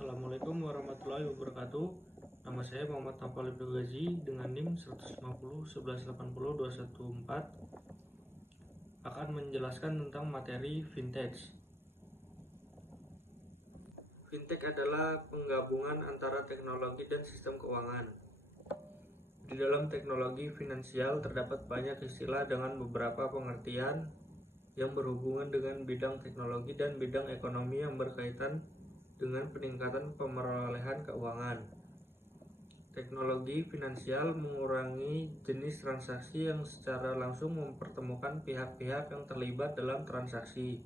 Assalamualaikum warahmatullahi wabarakatuh. Nama saya Muhammad Nafal Ibnu Gazi dengan NIM 150 1180 214 akan menjelaskan tentang materi vintage. Fintech adalah penggabungan antara teknologi dan sistem keuangan. Di dalam teknologi finansial terdapat banyak istilah dengan beberapa pengertian yang berhubungan dengan bidang teknologi dan bidang ekonomi yang berkaitan dengan peningkatan perolehan keuangan. Teknologi finansial mengurangi jenis transaksi yang secara langsung mempertemukan pihak-pihak yang terlibat dalam transaksi.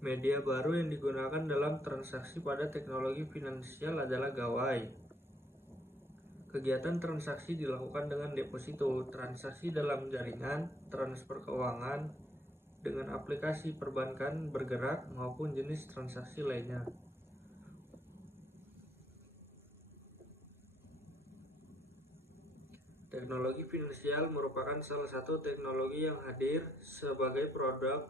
Media baru yang digunakan dalam transaksi pada teknologi finansial adalah gawai. Kegiatan transaksi dilakukan dengan deposito, transaksi dalam jaringan, transfer keuangan, dengan aplikasi perbankan bergerak maupun jenis transaksi lainnya. Teknologi finansial merupakan salah satu teknologi yang hadir sebagai produk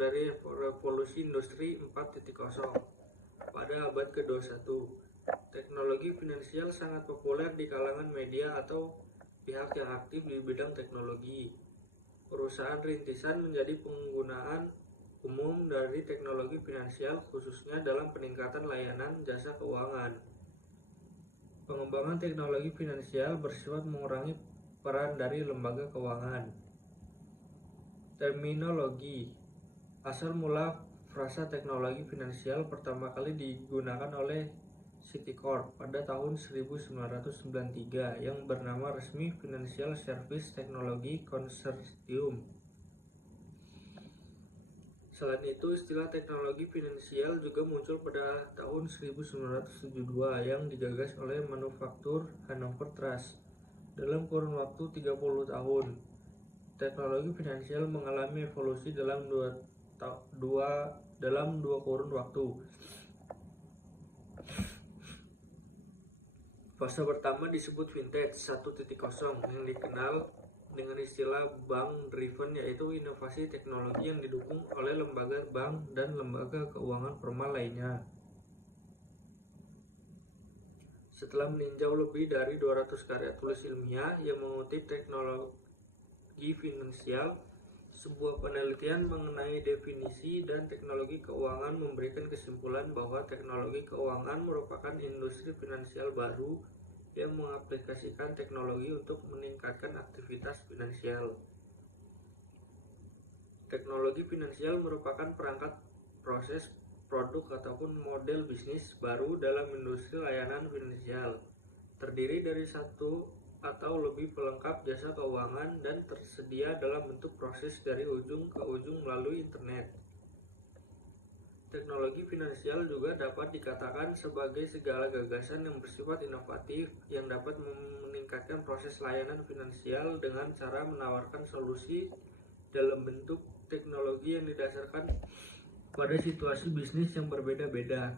dari revolusi industri 4.0 pada abad ke-21. Teknologi finansial sangat populer di kalangan media atau pihak yang aktif di bidang teknologi. Perusahaan rintisan menjadi penggunaan umum dari teknologi finansial khususnya dalam peningkatan layanan jasa keuangan. Pengembangan teknologi finansial bersifat mengurangi peran dari lembaga keuangan. Terminologi. Asal mula frasa teknologi finansial pertama kali digunakan oleh Citicorp pada tahun 1993 yang bernama resmi Financial Service Technology Consortium. Selain itu, istilah teknologi finansial juga muncul pada tahun 1972 yang digagas oleh manufaktur Hanover Trust. Dalam kurun waktu 30 tahun, teknologi finansial mengalami evolusi dalam dua kurun waktu. Fase pertama disebut vintage 1.0 yang dikenal dengan istilah bank driven, yaitu inovasi teknologi yang didukung oleh lembaga bank dan lembaga keuangan formal lainnya. Setelah meninjau lebih dari 200 karya tulis ilmiah yang mengutip teknologi finansial, sebuah penelitian mengenai definisi dan teknologi keuangan memberikan kesimpulan bahwa teknologi keuangan merupakan industri finansial baru yang mengaplikasikan teknologi untuk meningkatkan aktivitas finansial. Teknologi finansial merupakan perangkat, proses, produk ataupun model bisnis baru dalam industri layanan finansial, terdiri dari satu atau lebih pelengkap jasa keuangan dan tersedia dalam bentuk proses dari ujung ke ujung melalui internet. Teknologi finansial juga dapat dikatakan sebagai segala gagasan yang bersifat inovatif yang dapat meningkatkan proses layanan finansial dengan cara menawarkan solusi dalam bentuk teknologi yang didasarkan pada situasi bisnis yang berbeda-beda.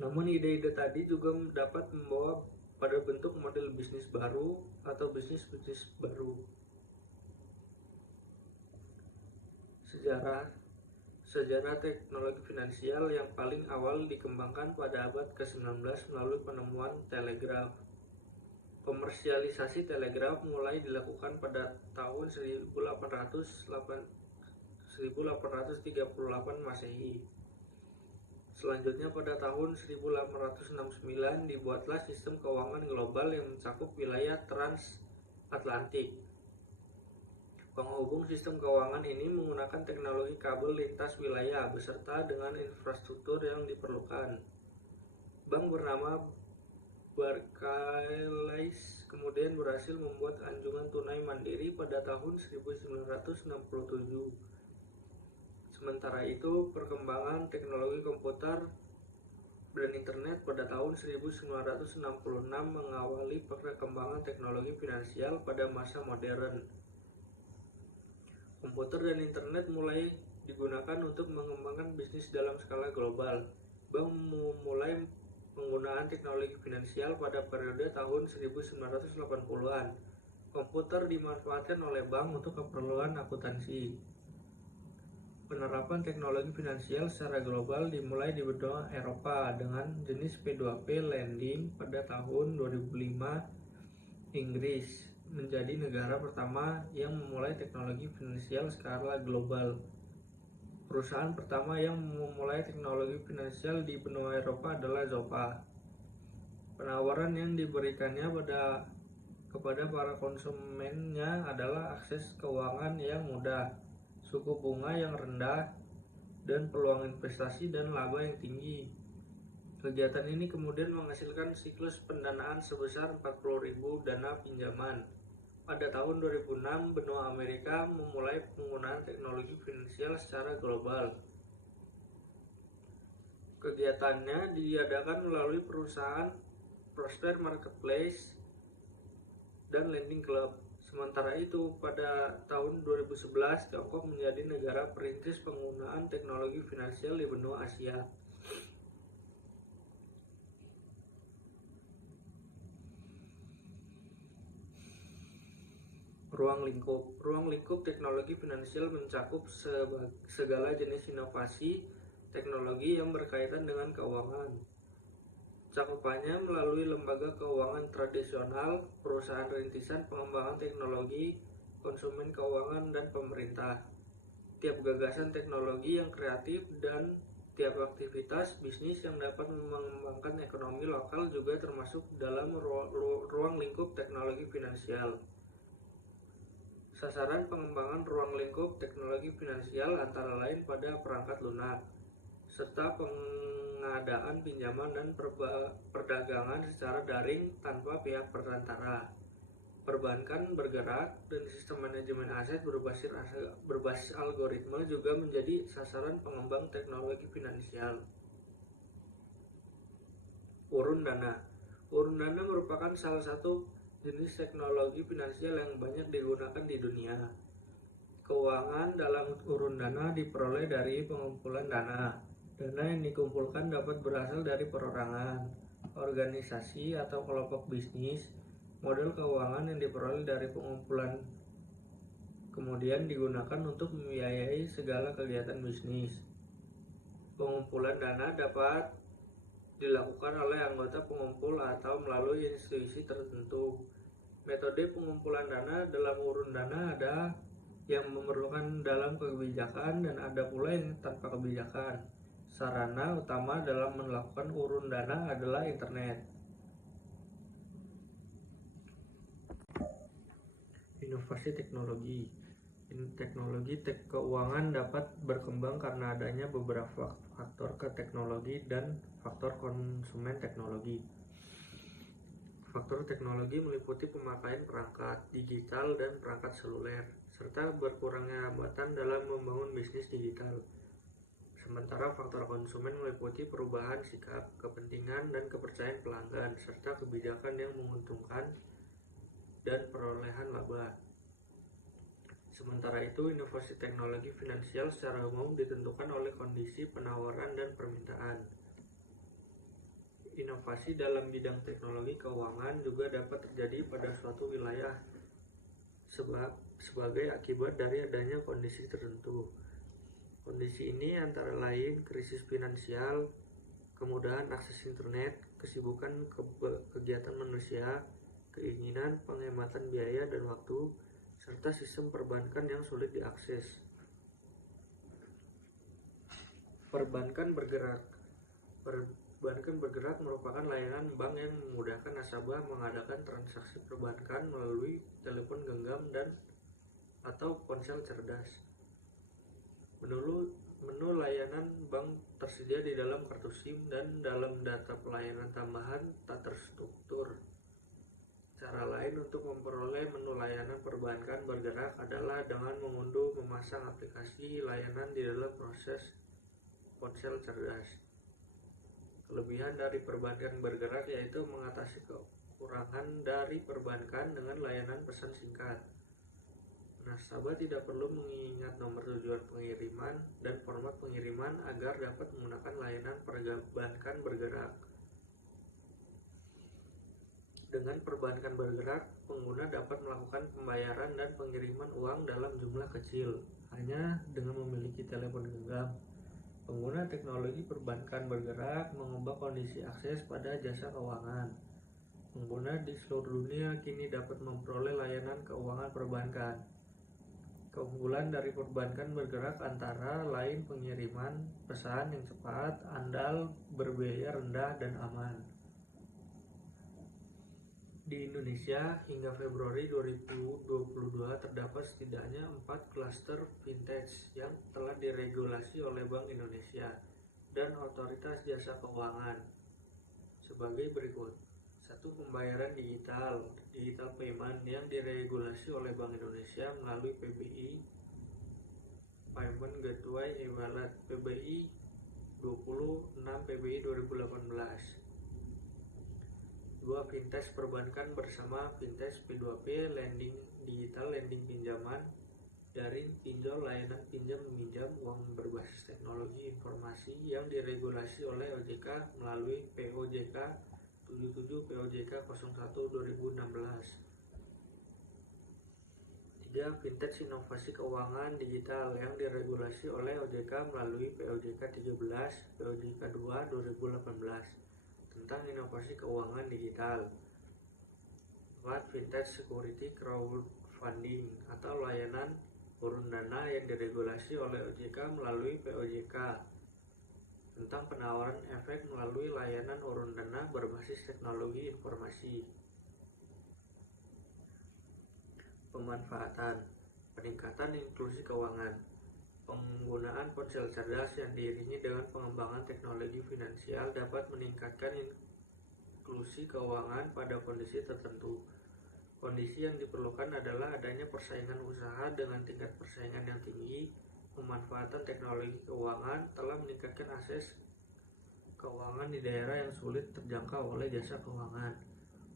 Namun ide-ide tadi juga dapat membawa pada bentuk model bisnis baru atau bisnis baru. Sejarah teknologi finansial yang paling awal dikembangkan pada abad ke-19 melalui penemuan telegraf. Komersialisasi telegraf mulai dilakukan pada tahun 1838 Masehi. Selanjutnya pada tahun 1869 dibuatlah sistem keuangan global yang mencakup wilayah transatlantik. Penghubung sistem keuangan ini menggunakan teknologi kabel lintas wilayah beserta dengan infrastruktur yang diperlukan. Bank bernama Barclays kemudian berhasil membuat anjungan tunai mandiri pada tahun 1967. Sementara itu, perkembangan teknologi komputer dan internet pada tahun 1966 mengawali perkembangan teknologi finansial pada masa modern. Komputer dan internet mulai digunakan untuk mengembangkan bisnis dalam skala global. Bank memulai penggunaan teknologi finansial pada periode tahun 1980-an. Komputer dimanfaatkan oleh bank untuk keperluan akuntansi. Penerapan teknologi finansial secara global dimulai di benua Eropa dengan jenis P2P lending pada tahun 2005. Inggris menjadi negara pertama yang memulai teknologi finansial skala global. Perusahaan pertama yang memulai teknologi finansial di benua Eropa adalah Zopa. Penawaran yang diberikannya kepada para konsumennya adalah akses keuangan yang mudah, suku bunga yang rendah, dan peluang investasi dan laba yang tinggi. Kegiatan ini kemudian menghasilkan siklus pendanaan sebesar 40.000 dana pinjaman. Pada tahun 2006, benua Amerika memulai penggunaan teknologi finansial secara global. Kegiatannya diadakan melalui perusahaan Prosper Marketplace dan Lending Club. Sementara itu, pada tahun 2011, Tiongkok menjadi negara perintis penggunaan teknologi finansial di benua Asia. Ruang lingkup teknologi finansial mencakup segala jenis inovasi teknologi yang berkaitan dengan keuangan. Cakupannya melalui lembaga keuangan tradisional, perusahaan rintisan pengembangan teknologi, konsumen keuangan, dan pemerintah. Tiap gagasan teknologi yang kreatif dan tiap aktivitas bisnis yang dapat mengembangkan ekonomi lokal juga termasuk dalam ruang lingkup teknologi finansial. Sasaran pengembangan ruang lingkup teknologi finansial antara lain pada perangkat lunak, serta pengadaan pinjaman dan perdagangan secara daring tanpa pihak perantara, perbankan bergerak, dan sistem manajemen aset berbasis algoritma juga menjadi sasaran pengembang teknologi finansial. Urun dana merupakan salah satu jenis teknologi finansial yang banyak digunakan di dunia. Keuangan dalam urun dana diperoleh dari pengumpulan dana. Dana yang dikumpulkan dapat berasal dari perorangan, organisasi, atau kelompok bisnis. Model keuangan yang diperoleh dari pengumpulan kemudian digunakan untuk membiayai segala kegiatan bisnis. Pengumpulan dana dapat dilakukan oleh anggota pengumpul atau melalui institusi tertentu. Metode pengumpulan dana dalam urun dana ada yang memerlukan dalam kebijakan dan ada pula yang tanpa kebijakan. Sarana utama dalam melakukan urun dana adalah internet. Inovasi teknologi keuangan dapat berkembang karena adanya beberapa faktor teknologi dan faktor konsumen teknologi. Faktor teknologi meliputi pemakaian perangkat digital dan perangkat seluler, serta berkurangnya hambatan dalam membangun bisnis digital. Sementara faktor konsumen meliputi perubahan sikap, kepentingan, dan kepercayaan pelanggan, serta kebijakan yang menguntungkan dan perolehan laba. Sementara itu, inovasi teknologi finansial secara umum ditentukan oleh kondisi penawaran dan permintaan. Inovasi dalam bidang teknologi keuangan juga dapat terjadi pada suatu wilayah sebagai akibat dari adanya kondisi tertentu. Kondisi ini antara lain krisis finansial, kemudahan akses internet, kesibukan kegiatan manusia, keinginan penghematan biaya dan waktu, serta sistem perbankan yang sulit diakses. Perbankan bergerak merupakan layanan bank yang memudahkan nasabah mengadakan transaksi perbankan melalui telepon genggam dan atau ponsel cerdas. Menu layanan bank tersedia di dalam kartu SIM dan dalam data pelayanan tambahan tak terstruktur. Cara lain untuk memperoleh menu layanan perbankan bergerak adalah dengan mengunduh memasang aplikasi layanan di dalam proses ponsel cerdas. Kelebihan dari perbankan bergerak yaitu mengatasi kekurangan dari perbankan dengan layanan pesan singkat. Nasabah tidak perlu mengingat nomor tujuan pengiriman dan format pengiriman agar dapat menggunakan layanan perbankan bergerak. Dengan perbankan bergerak, pengguna dapat melakukan pembayaran dan pengiriman uang dalam jumlah kecil, hanya dengan memiliki telepon genggam. Pengguna teknologi perbankan bergerak mengubah kondisi akses pada jasa keuangan. Pengguna di seluruh dunia kini dapat memperoleh layanan keuangan perbankan. Keunggulan dari perbankan bergerak antara lain pengiriman pesan yang cepat, andal, berbiaya rendah, dan aman. Di Indonesia, hingga Februari 2022 terdapat setidaknya 4 klaster fintech yang telah diregulasi oleh Bank Indonesia dan Otoritas Jasa Keuangan sebagai berikut. 1. Pembayaran digital payment yang diregulasi oleh Bank Indonesia melalui PBI Payment Gateway e-Wallet PBI 26 PBI 2018. 2. Fintech perbankan bersama Fintech P2P digital lending pinjaman daring pinjol layanan pinjam meminjam uang berbasis teknologi informasi yang diregulasi oleh OJK melalui POJK 77 POJK 01 2016. 3. Fintech inovasi keuangan digital yang diregulasi oleh OJK melalui POJK 13 POJK 2 2018 tentang inovasi keuangan digital. 4. Fintech security crowdfunding atau layanan urun dana yang diregulasi oleh OJK melalui POJK tentang penawaran efek melalui layanan urun dana berbasis teknologi informasi. Pemanfaatan, peningkatan inklusi keuangan, penggunaan ponsel cerdas yang diiringi dengan pengembangan teknologi finansial dapat meningkatkan inklusi keuangan pada kondisi tertentu. Kondisi yang diperlukan adalah adanya persaingan usaha dengan tingkat persaingan yang tinggi. Pemanfaatan teknologi keuangan telah meningkatkan akses keuangan di daerah yang sulit terjangkau oleh jasa keuangan.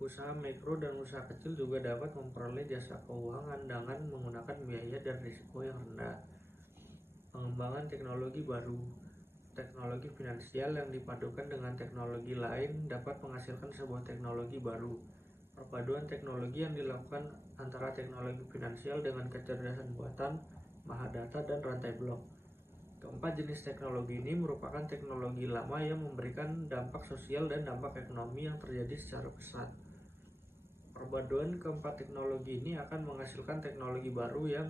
Usaha mikro dan usaha kecil juga dapat memperoleh jasa keuangan dengan menggunakan biaya dan risiko yang rendah. Pengembangan teknologi baru. Teknologi finansial yang dipadukan dengan teknologi lain dapat menghasilkan sebuah teknologi baru. Perpaduan teknologi yang dilakukan antara teknologi finansial dengan kecerdasan buatan, mahadata, dan rantai blok. Keempat jenis teknologi ini merupakan teknologi lama yang memberikan dampak sosial dan dampak ekonomi yang terjadi secara pesat. Perpaduan keempat teknologi ini akan menghasilkan teknologi baru yang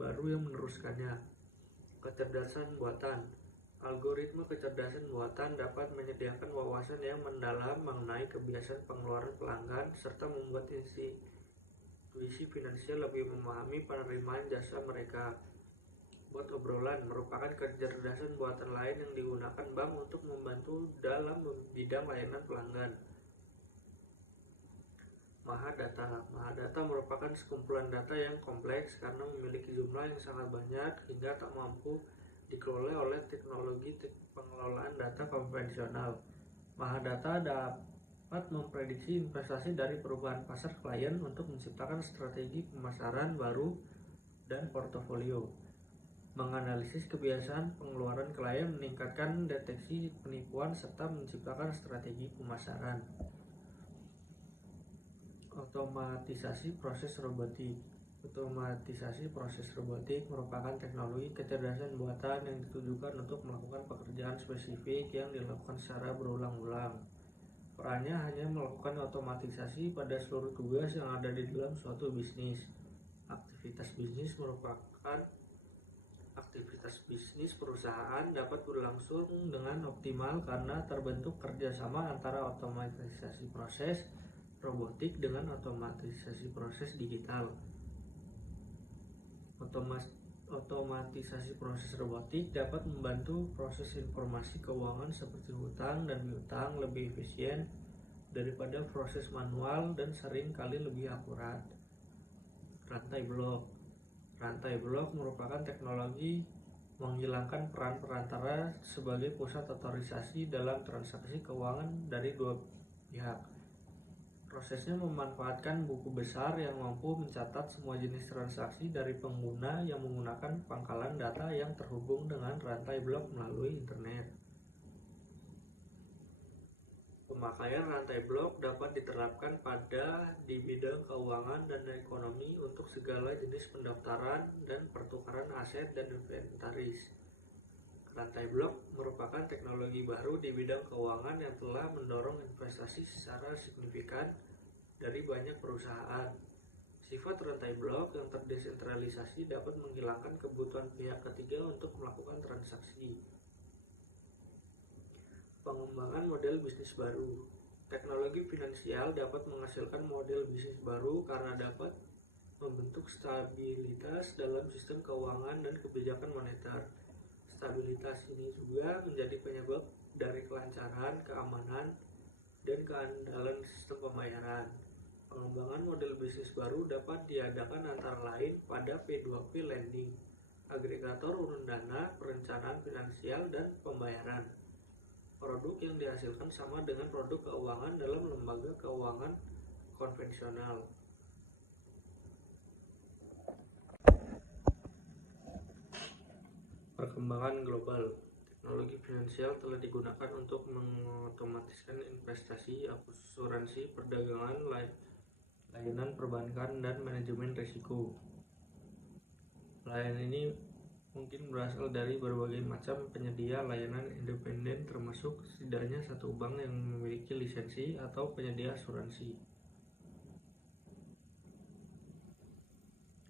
meneruskannya. Kecerdasan buatan. Algoritma kecerdasan buatan dapat menyediakan wawasan yang mendalam mengenai kebiasaan pengeluaran pelanggan serta membuat institusi finansial lebih memahami penerimaan jasa mereka. Bot obrolan merupakan kecerdasan buatan lain yang digunakan bank untuk membantu dalam bidang layanan pelanggan. Mahadata merupakan sekumpulan data yang kompleks karena memiliki jumlah yang sangat banyak hingga tak mampu dikelola oleh teknologi pengelolaan data konvensional. Mahadata dapat memprediksi investasi dari perubahan pasar klien untuk menciptakan strategi pemasaran baru dan portofolio. Menganalisis kebiasaan pengeluaran klien, meningkatkan deteksi penipuan, serta menciptakan strategi pemasaran. Otomatisasi proses robotik. Otomatisasi proses robotik merupakan teknologi kecerdasan buatan yang ditujukan untuk melakukan pekerjaan spesifik yang dilakukan secara berulang-ulang. Perannya hanya melakukan otomatisasi pada seluruh tugas yang ada di dalam suatu bisnis. Aktivitas bisnis perusahaan dapat berlangsung dengan optimal karena terbentuk kerjasama antara otomatisasi proses robotik dengan otomatisasi proses digital. Otomatisasi proses robotik dapat membantu proses informasi keuangan seperti hutang dan piutang lebih efisien daripada proses manual dan sering kali lebih akurat. Rantai blok merupakan teknologi menghilangkan peran perantara sebagai pusat otorisasi dalam transaksi keuangan dari dua pihak. Prosesnya memanfaatkan buku besar yang mampu mencatat semua jenis transaksi dari pengguna yang menggunakan pangkalan data yang terhubung dengan rantai blok melalui internet. Pemakaian rantai blok dapat diterapkan di bidang keuangan dan ekonomi untuk segala jenis pendaftaran dan pertukaran aset dan inventaris. Rantai blok merupakan teknologi baru di bidang keuangan yang telah mendorong investasi secara signifikan dari banyak perusahaan. Sifat rantai blok yang terdesentralisasi dapat menghilangkan kebutuhan pihak ketiga untuk melakukan transaksi. Pengembangan model bisnis baru. Teknologi finansial dapat menghasilkan model bisnis baru karena dapat membentuk stabilitas dalam sistem keuangan dan kebijakan moneter. Stabilitas ini juga menjadi penyebab dari kelancaran, keamanan, dan keandalan sistem pembayaran. Pengembangan model bisnis baru dapat diadakan antara lain pada P2P lending, agregator urun dana, perencanaan finansial, dan pembayaran. Produk yang dihasilkan sama dengan produk keuangan dalam lembaga keuangan konvensional. Perkembangan global. Teknologi finansial telah digunakan untuk mengotomatiskan investasi, asuransi, perdagangan, layanan perbankan, dan manajemen risiko. Layanan ini mungkin berasal dari berbagai macam penyedia layanan independen, termasuk setidaknya satu bank yang memiliki lisensi atau penyedia asuransi.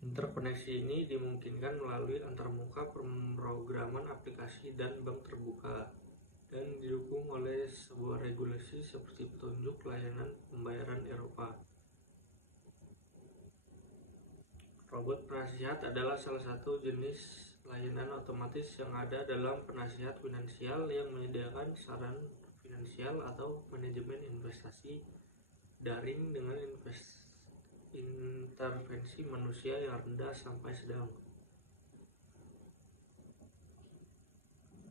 Interkoneksi ini dimungkinkan melalui antarmuka pemrograman aplikasi dan bank terbuka, dan didukung oleh sebuah regulasi seperti petunjuk layanan pembayaran Eropa. Robot penasihat adalah salah satu jenis layanan otomatis yang ada dalam penasihat finansial yang menyediakan saran finansial atau manajemen investasi daring dengan intervensi manusia yang rendah sampai sedang.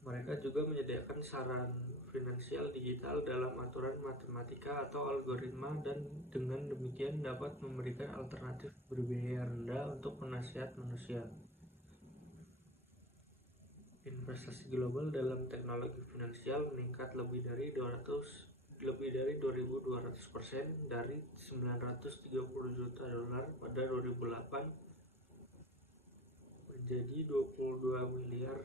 Mereka juga menyediakan saran finansial digital dalam aturan matematika atau algoritma, dan dengan demikian dapat memberikan alternatif berbiaya rendah untuk penasihat manusia. Investasi global dalam teknologi finansial meningkat lebih dari 2.200% dari $930 juta pada 2008 menjadi 22 miliar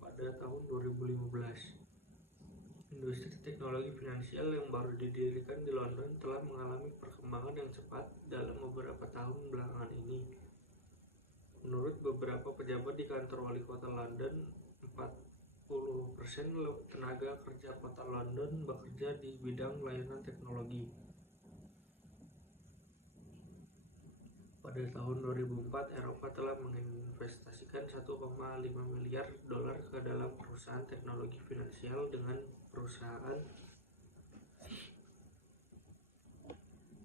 pada tahun 2015. Industri teknologi finansial yang baru didirikan di London telah mengalami perkembangan yang cepat dalam beberapa tahun belakangan ini. Menurut beberapa pejabat di kantor wali kota London, 40% tenaga kerja kota London bekerja di bidang layanan teknologi. Pada tahun 2004, Eropa telah menginvestasikan $1,5 miliar ke dalam perusahaan teknologi finansial, dengan perusahaan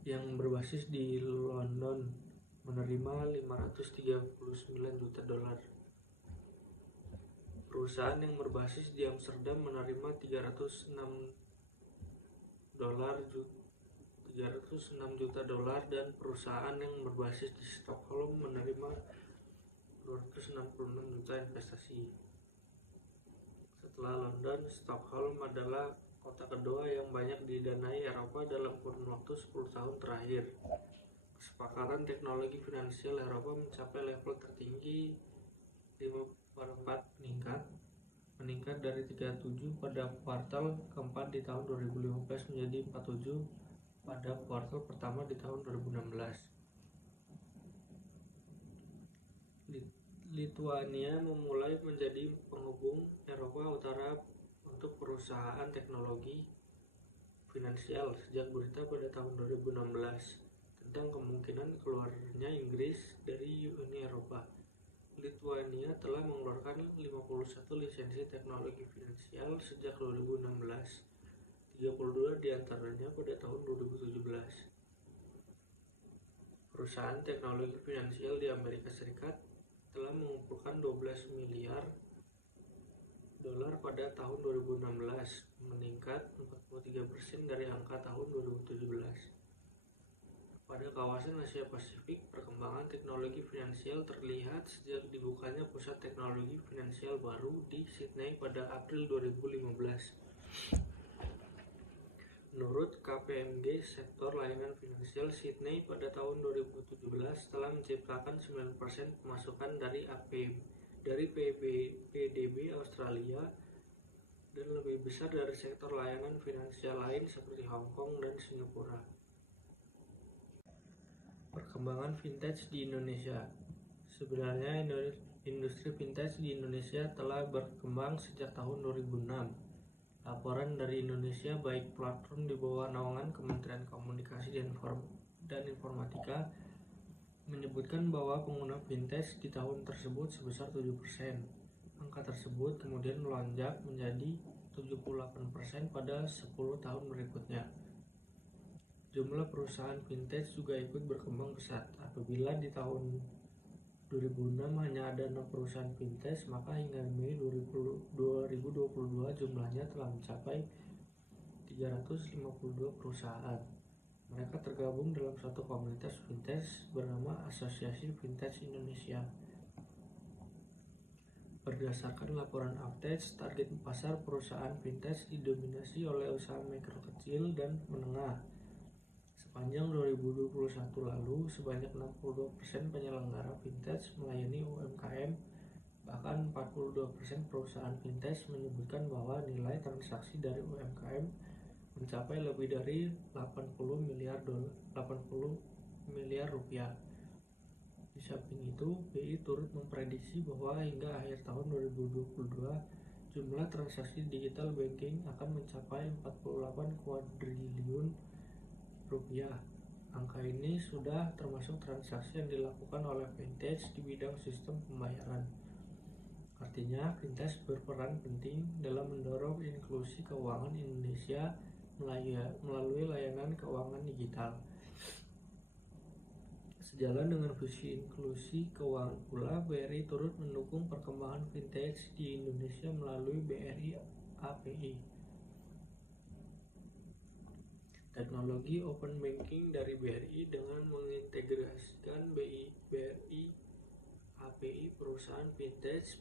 yang berbasis di London menerima $539 juta. Perusahaan yang berbasis di Amsterdam menerima $306 juta, dan perusahaan yang berbasis di Stockholm menerima $266 juta investasi. Setelah London, Stockholm adalah kota kedua yang banyak didanai Eropa dalam kurun waktu 10 tahun terakhir. Kesepakatan teknologi finansial Eropa mencapai level tertinggi 5/4, meningkat dari 37 pada kuartal keempat di tahun 2015 menjadi 47 pada kuartal pertama di tahun 2016. Lituania memulai menjadi penghubung Eropa Utara untuk perusahaan teknologi finansial sejak berita pada tahun 2016 tentang kemungkinan keluarnya Inggris dari Uni Eropa. Lituania telah mengeluarkan 51 lisensi teknologi finansial sejak 2016, 32 diantaranya pada tahun 2017. Perusahaan teknologi finansial di Amerika Serikat telah mengumpulkan $12 miliar pada tahun 2016, meningkat 43% dari angka tahun 2017. Pada kawasan Asia Pasifik, perkembangan teknologi finansial terlihat sejak dibukanya pusat teknologi finansial baru di Sydney pada April 2015. Menurut KPMG, sektor layanan finansial Sydney pada tahun 2017 telah menciptakan 9% pemasukan dari PDB Australia dan lebih besar dari sektor layanan finansial lain seperti Hong Kong dan Singapura. Perkembangan vintage di Indonesia. Sebenarnya industri vintage di Indonesia telah berkembang sejak tahun 2006. Laporan dari Indonesia Baik platform di bawah naungan Kementerian Komunikasi dan Informatika menyebutkan bahwa pengguna vintage di tahun tersebut sebesar 7%. Angka tersebut kemudian melonjak menjadi 78% pada 10 tahun berikutnya. Jumlah perusahaan vintage juga ikut berkembang pesat. Apabila di tahun 2006 hanya ada 6 perusahaan vintage, maka hingga Mei 2022 jumlahnya telah mencapai 352 perusahaan. Mereka tergabung dalam suatu komunitas vintage bernama Asosiasi Vintage Indonesia. Berdasarkan laporan Avtage, target pasar perusahaan vintage didominasi oleh usaha mikro kecil dan menengah. Sepanjang 2021 lalu, sebanyak 62% penyelenggara vintage melayani UMKM, bahkan 42% perusahaan vintage menyebutkan bahwa nilai transaksi dari UMKM mencapai lebih dari 80 miliar rupiah. Di samping itu, BI turut memprediksi bahwa hingga akhir tahun 2022, jumlah transaksi digital banking akan mencapai 48 kuadriliun rupiah. Angka ini sudah termasuk transaksi yang dilakukan oleh vintage di bidang sistem pembayaran. Artinya, vintage berperan penting dalam mendorong inklusi keuangan Indonesia melalui layanan keuangan digital. Sejalan dengan visi inklusi keuangan pula, BRI turut mendukung perkembangan vintage di Indonesia melalui BRI API. Teknologi Open Banking dari BRI dengan mengintegrasikan BRI API, perusahaan vintage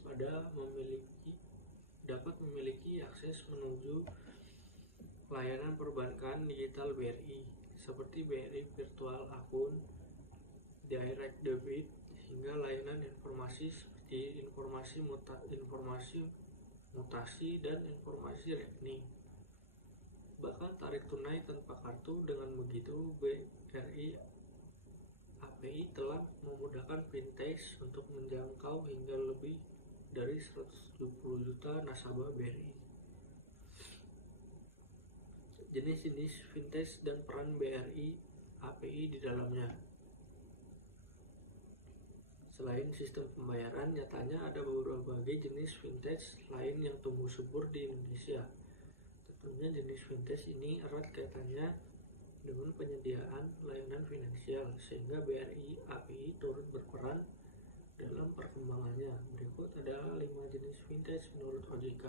dapat memiliki akses menuju layanan perbankan digital BRI seperti BRI Virtual Akun, Direct Debit, hingga layanan informasi seperti informasi mutasi dan informasi rekening. Bahkan tarik tunai tanpa kartu. Dengan begitu, BRI API telah memudahkan vintage untuk menjangkau hingga lebih dari 170 juta nasabah BRI. Jenis-jenis vintage dan peran BRI API di dalamnya. Selain sistem pembayaran, nyatanya ada berbagai jenis vintage lain yang tumbuh subur di Indonesia. Tentunya jenis vintage ini erat kaitannya dengan penyediaan layanan finansial, sehingga BRI API turut berperan dalam perkembangannya. Berikut adalah 5 jenis vintage menurut OJK.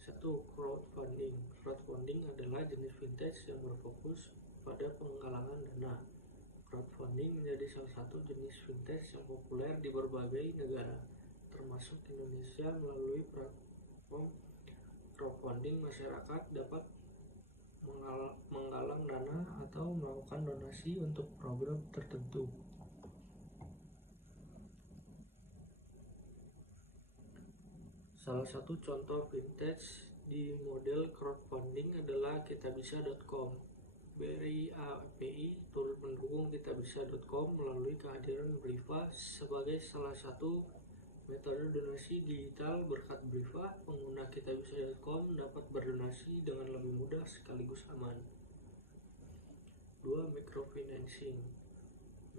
1. Crowdfunding. Crowdfunding adalah jenis vintage yang berfokus pada penggalangan dana. Crowdfunding menjadi salah satu jenis vintage yang populer di berbagai negara, termasuk Indonesia. Melalui platform crowdfunding, masyarakat dapat menggalang dana atau melakukan donasi untuk program tertentu. Salah satu contoh vintage di model crowdfunding adalah kitabisa.com. BRI API turut mendukung kitabisa.com melalui kehadiran Briva sebagai salah satu metode donasi digital. Berkat Briva, pengguna kitabisa.com dapat berdonasi dengan lebih mudah sekaligus aman. 2. Microfinancing.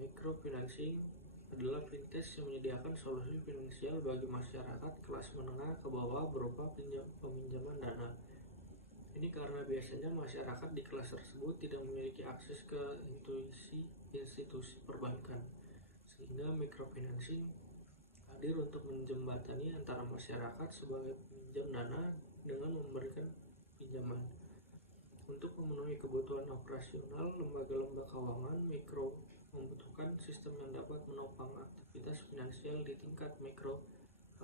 Microfinancing adalah vintage yang menyediakan solusi finansial bagi masyarakat kelas menengah ke bawah berupa peminjaman dana. Ini karena biasanya masyarakat di kelas tersebut tidak memiliki akses ke institusi perbankan, sehingga microfinancing hadir untuk menjembatani antara masyarakat sebagai peminjam dana dengan memberikan pinjaman. Untuk memenuhi kebutuhan operasional lembaga-lembaga keuangan mikro membutuhkan sistem yang dapat menopang aktivitas finansial di tingkat mikro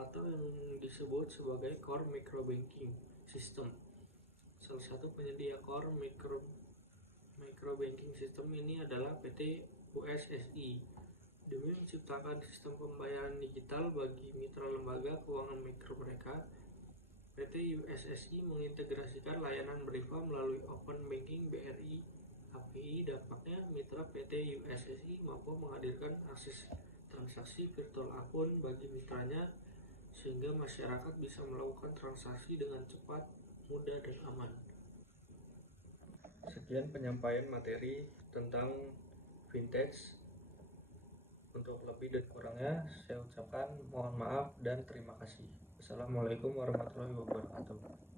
atau yang disebut sebagai core micro banking system. salah satu penyedia core micro banking system ini adalah PT USSI. Demi menciptakan sistem pembayaran digital bagi mitra lembaga keuangan mikro mereka, PT USSI mengintegrasikan layanan BRIVA melalui Open Banking BRI API. Dampaknya, mitra PT USSI mampu menghadirkan akses transaksi virtual akun bagi mitranya sehingga masyarakat bisa melakukan transaksi dengan cepat, mudah, dan aman. Sekian penyampaian materi tentang vintage. Untuk lebih dan kurangnya saya ucapkan mohon maaf dan terima kasih. Assalamualaikum warahmatullahi wabarakatuh.